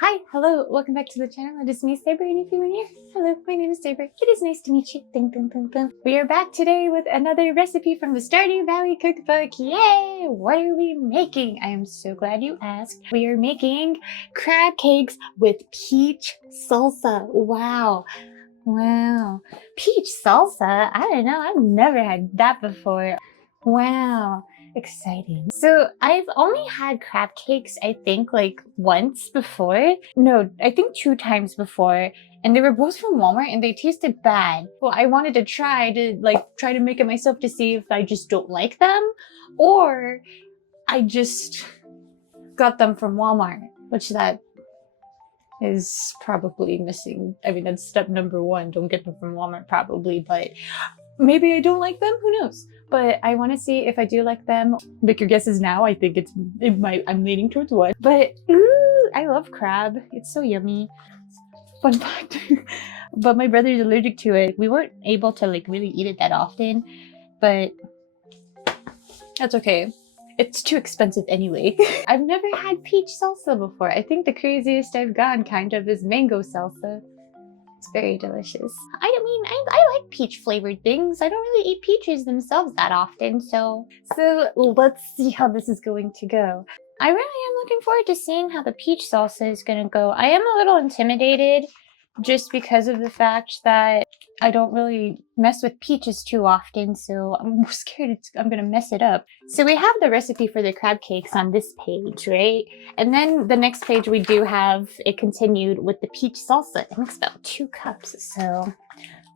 Hi, hello, welcome back to the channel. It is me, Stardew, and if you are new, hello, my name is Stardew. It is nice to meet you. Ding, ding, ding, ding. We are back today with another recipe from the Stardew Valley Cookbook. Yay! What are we making? I am so glad you asked. We are making crab cakes with peach salsa. Wow. Wow. Peach salsa? I don't know. I've never had that before. Wow. Exciting. So I've only had crab cakes, I think, like once before. No, I think 2 times before. And they were both from Walmart and they tasted bad. Well, I wanted to try to make it myself to see if I just don't like them or I just got them from Walmart, which that is probably missing. I mean, that's step number one. Don't get them from Walmart probably, but maybe I don't like them. Who knows? But I want to see if I do like them. Make your guesses now. I think I'm leaning towards one. But I love crab. It's so yummy. Fun fact. But my brother's allergic to it. We weren't able to really eat it that often, but that's okay. It's too expensive anyway. I've never had peach salsa before. I think the craziest I've gone kind of is mango salsa. It's very delicious. I mean, I like peach flavored things. I don't really eat peaches themselves that often, so let's see how this is going to go. I really am looking forward to seeing how the peach salsa is gonna go. I am a little intimidated just because of the fact that I don't really mess with peaches too often, so I'm scared I'm gonna mess it up. So we have the recipe for the crab cakes on this page, right? And then the next page we do have it continued with the peach salsa. It makes about 2 cups, so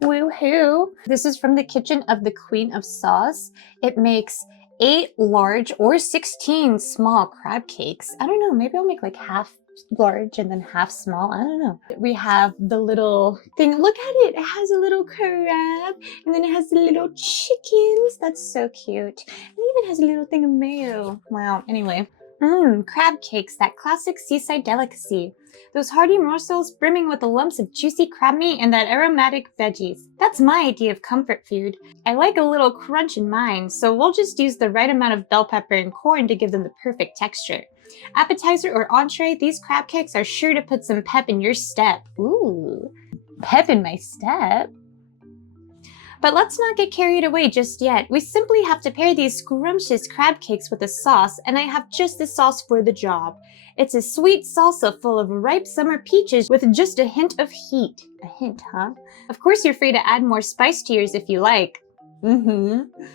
woohoo! This is from the kitchen of the Queen of Sauce. It makes 8 large or 16 small crab cakes. I don't know, maybe I'll make like half large and then half small. I don't know. We have the little thing. Look at it. It has a little crab and then it has the little chickens. That's so cute. It even has a little thing of mayo. Wow. Anyway. Crab cakes, that classic seaside delicacy. Those hearty morsels brimming with the lumps of juicy crab meat and that aromatic veggies. That's my idea of comfort food. I like a little crunch in mine, so we'll just use the right amount of bell pepper and corn to give them the perfect texture. Appetizer or entree, these crab cakes are sure to put some pep in your step. Ooh, pep in my step? But let's not get carried away just yet. We simply have to pair these scrumptious crab cakes with a sauce, and I have just the sauce for the job. It's a sweet salsa full of ripe summer peaches with just a hint of heat. A hint, huh? Of course you're free to add more spice to yours if you like.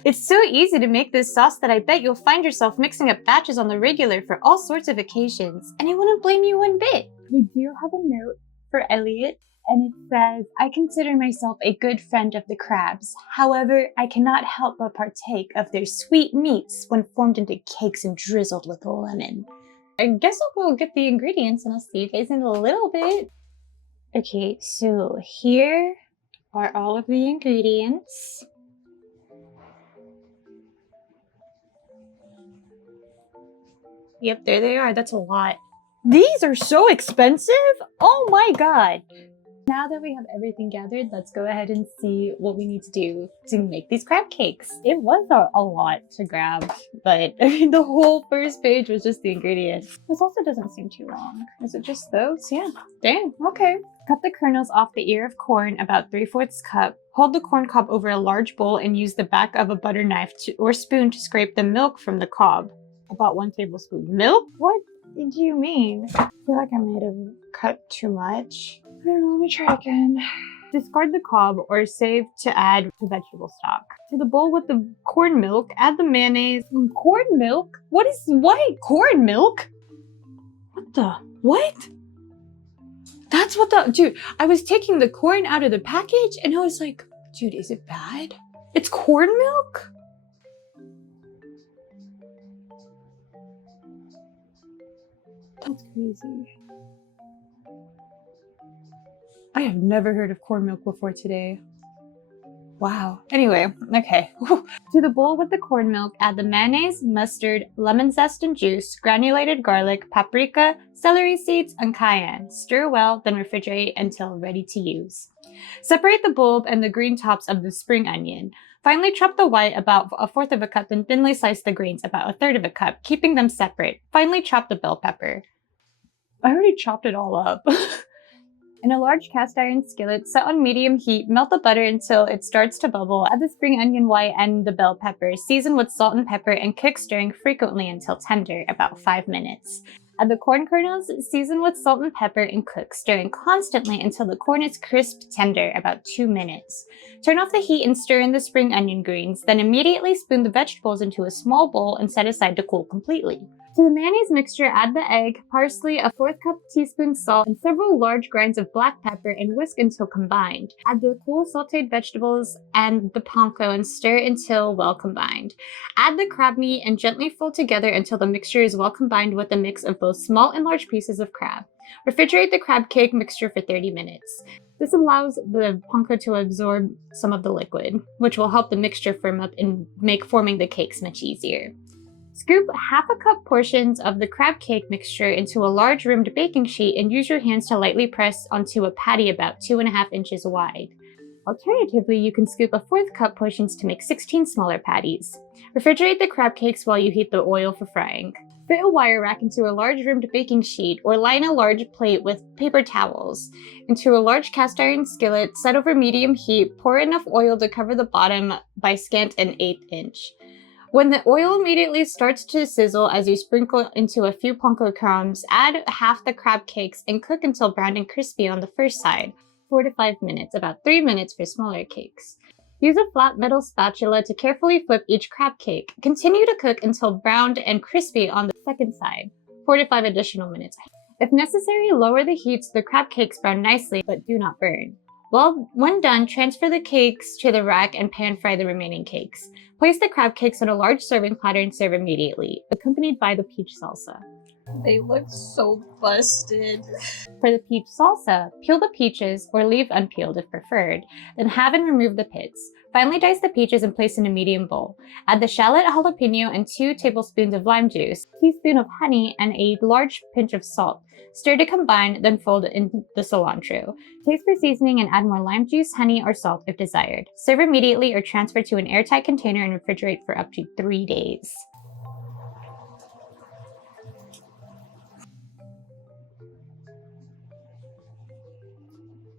It's so easy to make this sauce that I bet you'll find yourself mixing up batches on the regular for all sorts of occasions, and I wouldn't blame you one bit. We do have a note for Elliot, and it says, I consider myself a good friend of the crabs. However, I cannot help but partake of their sweet meats when formed into cakes and drizzled with lemon. I guess I'll go get the ingredients and I'll see you guys in a little bit. Okay, so here are all of the ingredients. Yep, there they are. That's a lot. These are so expensive! Oh my god! Now that we have everything gathered, let's go ahead and see what we need to do to make these crab cakes. It was a lot to grab, but I mean, the whole first page was just the ingredients. This also doesn't seem too long. Is it just those? Yeah. Dang, okay. Cut the kernels off the ear of corn about 3/4 cup. Hold the corn cob over a large bowl and use the back of a butter knife or spoon to scrape the milk from the cob. About 1 tablespoon. Milk? What did you mean? I feel like I might have cut too much. I don't know, let me try again. Discard the cob or save to add to vegetable stock. To the bowl with the corn milk, add the mayonnaise. Corn milk? What? Corn milk? What the? What? That's what the... Dude, I was taking the corn out of the package and I was like, dude, is it bad? It's corn milk? That's crazy. I have never heard of corn milk before today. Wow. Anyway, okay. To the bowl with the corn milk, add the mayonnaise, mustard, lemon zest and juice, granulated garlic, paprika, celery seeds, and cayenne. Stir well, then refrigerate until ready to use. Separate the bulb and the green tops of the spring onion. Finely chop the white about 1/4 cup and thinly slice the greens about 1/3 cup, keeping them separate. Finely chop the bell pepper. I already chopped it all up. In a large cast iron skillet, set on medium heat, melt the butter until it starts to bubble. Add the spring onion white and the bell pepper. Season with salt and pepper and cook, stirring frequently until tender, about 5 minutes. Add the corn kernels, season with salt and pepper, and cook, stirring constantly until the corn is crisp tender, about 2 minutes. Turn off the heat and stir in the spring onion greens, then immediately spoon the vegetables into a small bowl and set aside to cool completely. To the mayonnaise mixture, add the egg, parsley, a 4th cup teaspoon salt, and several large grinds of black pepper and whisk until combined. Add the cool sauteed vegetables and the panko and stir until well combined. Add the crab meat and gently fold together until the mixture is well combined with a mix of both small and large pieces of crab. Refrigerate the crab cake mixture for 30 minutes. This allows the panko to absorb some of the liquid, which will help the mixture firm up and make forming the cakes much easier. Scoop half a cup portions of the crab cake mixture into a large rimmed baking sheet and use your hands to lightly press onto a patty about 2.5 inches wide. Alternatively, you can scoop a 4th cup portions to make 16 smaller patties. Refrigerate the crab cakes while you heat the oil for frying. Fit a wire rack into a large rimmed baking sheet or line a large plate with paper towels. Into a large cast iron skillet, set over medium heat, pour enough oil to cover the bottom by scant an 1/8 inch. When the oil immediately starts to sizzle as you sprinkle into a few panko crumbs, add half the crab cakes and cook until brown and crispy on the first side, 4 to 5 minutes, about 3 minutes for smaller cakes. Use a flat metal spatula to carefully flip each crab cake. Continue to cook until browned and crispy on the second side, 4 to 5 additional minutes. If necessary, lower the heat so the crab cakes brown nicely but do not burn. Well, when done, transfer the cakes to the rack and pan fry the remaining cakes. Place the crab cakes on a large serving platter and serve immediately, accompanied by the peach salsa. They look so busted. For the peach salsa, peel the peaches or leave unpeeled if preferred, then halve and remove the pits. Finally, dice the peaches and place in a medium bowl. Add the shallot, jalapeno, and 2 tablespoons of lime juice, a teaspoon of honey, and a large pinch of salt. Stir to combine, then fold in the cilantro. Taste for seasoning and add more lime juice, honey, or salt if desired. Serve immediately or transfer to an airtight container and refrigerate for up to 3 days.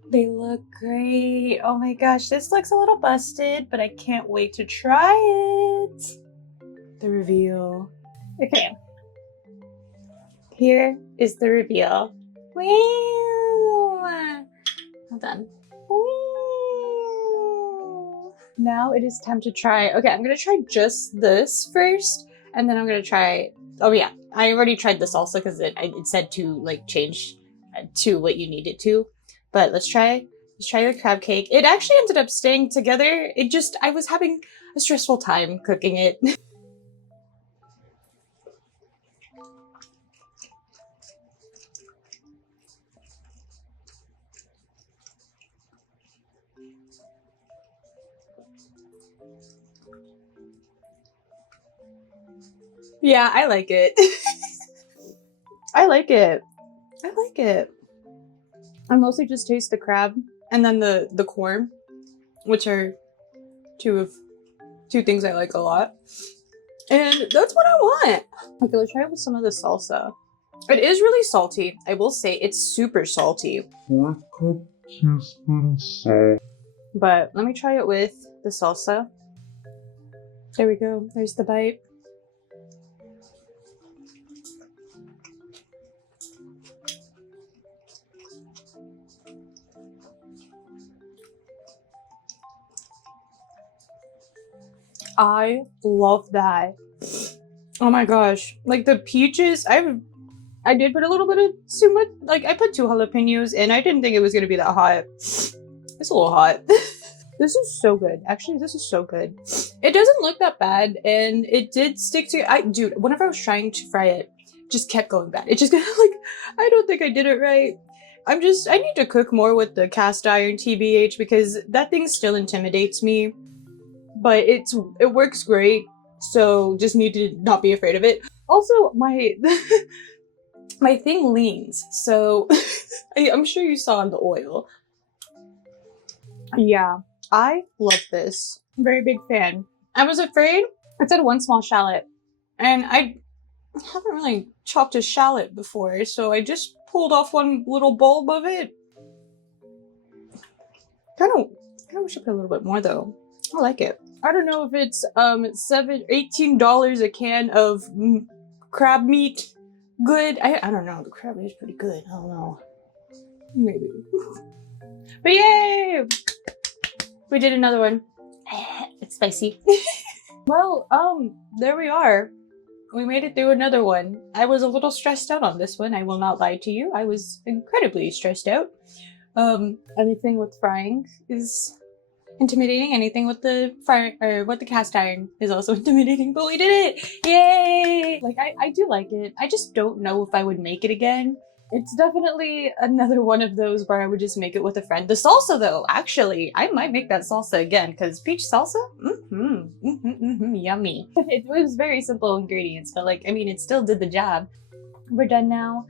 They look great. Oh my gosh, this looks a little busted, but I can't wait to try it. The reveal. Okay. Here is the reveal. Wow. Hold on. Now it is time to try. Okay, I'm gonna try just this first, and then I'm gonna try. Oh yeah, I already tried the salsa because it said to like change to what you need it to. But let's try the crab cake. It actually ended up staying together. I was having a stressful time cooking it. Yeah, I like it. I like it. I like it. I mostly just taste the crab and then the corn, which are two things I like a lot. And that's what I want. Okay, let's try it with some of the salsa. It is really salty. I will say it's super salty. 4 cup teaspoon salt. But let me try it with the salsa. There we go. There's the bite. I love that. Oh my gosh. Like the peaches, I did put a little bit of too much, like I put 2 jalapenos and I didn't think it was gonna be that hot. It's a little hot. This is so good. Actually, this is so good. It doesn't look that bad and it did stick to, dude, whenever I was trying to fry it, just kept going bad. It just got like, I don't think I did it right. I need to cook more with the cast iron TBH because that thing still intimidates me. But it works great, so just need to not be afraid of it. Also, my my thing leans, so I'm sure you saw in the oil. Yeah, I love this. I'm a very big fan. I was afraid. I said 1 small shallot, and I haven't really chopped a shallot before, so I just pulled off one little bulb of it. Kind of wish I put a little bit more though. I like it. I don't know if it's $18 a can of crab meat. Good. I don't know. The crab meat is pretty good. I don't know. Maybe. But yay! We did another one. It's spicy. Well, there we are. We made it through another one. I was a little stressed out on this one. I will not lie to you. I was incredibly stressed out. Anything with frying is intimidating. Anything with the fire or with the cast iron is also intimidating, but we did it! Yay! Like, I do like it. I just don't know if I would make it again. It's definitely another one of those where I would just make it with a friend. The salsa though, actually, I might make that salsa again because peach salsa? Yummy. It was very simple ingredients, but like, I mean, it still did the job. We're done now.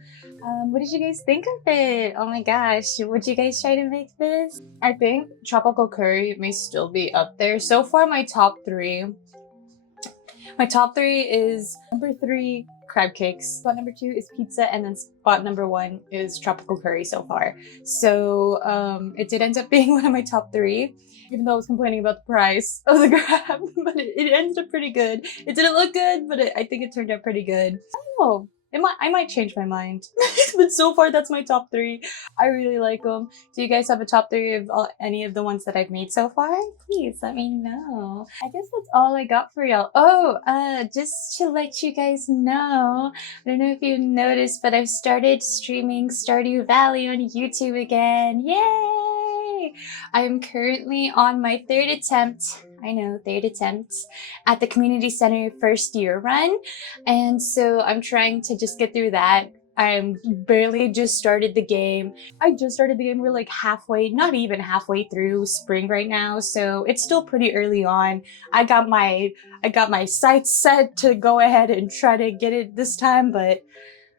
What did you guys think of it? Oh my gosh, would you guys try to make this? I think tropical curry may still be up there. So far, my top three is number 3, crab cakes. Spot number 2 is pizza, and then spot number 1 is tropical curry so far. So it did end up being one of my top 3, even though I was complaining about the price of the crab, but it ended up pretty good. It didn't look good, but I think it turned out pretty good. I don't know. I might change my mind. But so far, that's my top 3. I really like them. Do you guys have a top 3 of any of the ones that I've made so far? Please let me know. I guess that's all I got for y'all. Oh, just to let you guys know, I don't know if you noticed, but I've started streaming Stardew Valley on YouTube again. Yay! I am currently on my 3rd attempt. I know, 3rd attempt at the community center first year run. And so I'm trying to just get through that. I'm barely just started the game. I just started the game. We're like halfway, not even halfway through spring right now. So it's still pretty early on. I got my sights set to go ahead and try to get it this time, but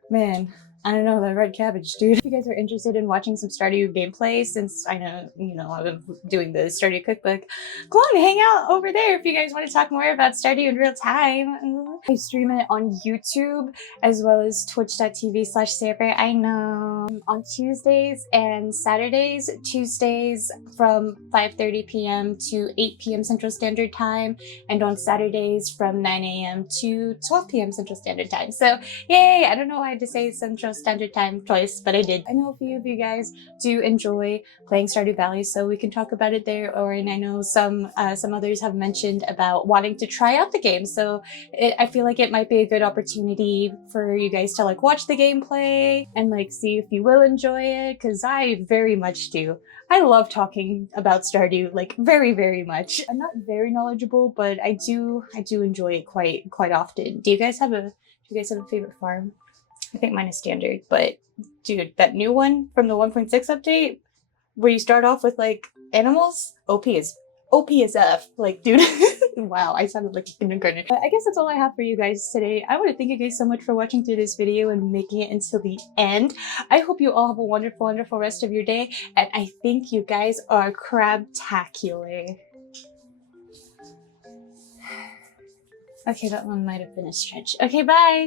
man, I don't know, that red cabbage, dude. If you guys are interested in watching some Stardew gameplay, since I know, I've been doing the Stardew cookbook, go on, hang out over there if you guys want to talk more about Stardew in real time. I stream it on YouTube as well as twitch.tv/searbear. I know. On Tuesdays and Saturdays. Tuesdays from 5:30 p.m. to 8 p.m. Central Standard Time, and on Saturdays from 9 a.m. to 12 p.m. Central Standard Time. So, yay! I don't know why I had to say Central Standard Time twice, but I did. I know a few of you guys do enjoy playing Stardew Valley, so we can talk about it there. And I know some others have mentioned about wanting to try out the game, so I feel like it might be a good opportunity for you guys to like watch the gameplay and like see if you will enjoy it, because I very much do. I love talking about Stardew, like very, very much. I'm not very knowledgeable, but I do enjoy it quite often. Do you guys have a favorite farm? I think mine is standard, but dude, that new one from the 1.6 update where you start off with like animals, OP as F. Like, dude, wow, I sounded like a kindergartner. But I guess that's all I have for you guys today. I want to thank you guys so much for watching through this video and making it until the end. I hope you all have a wonderful, wonderful rest of your day, and I think you guys are crabtacular. Okay, that one might have been a stretch. Okay, bye!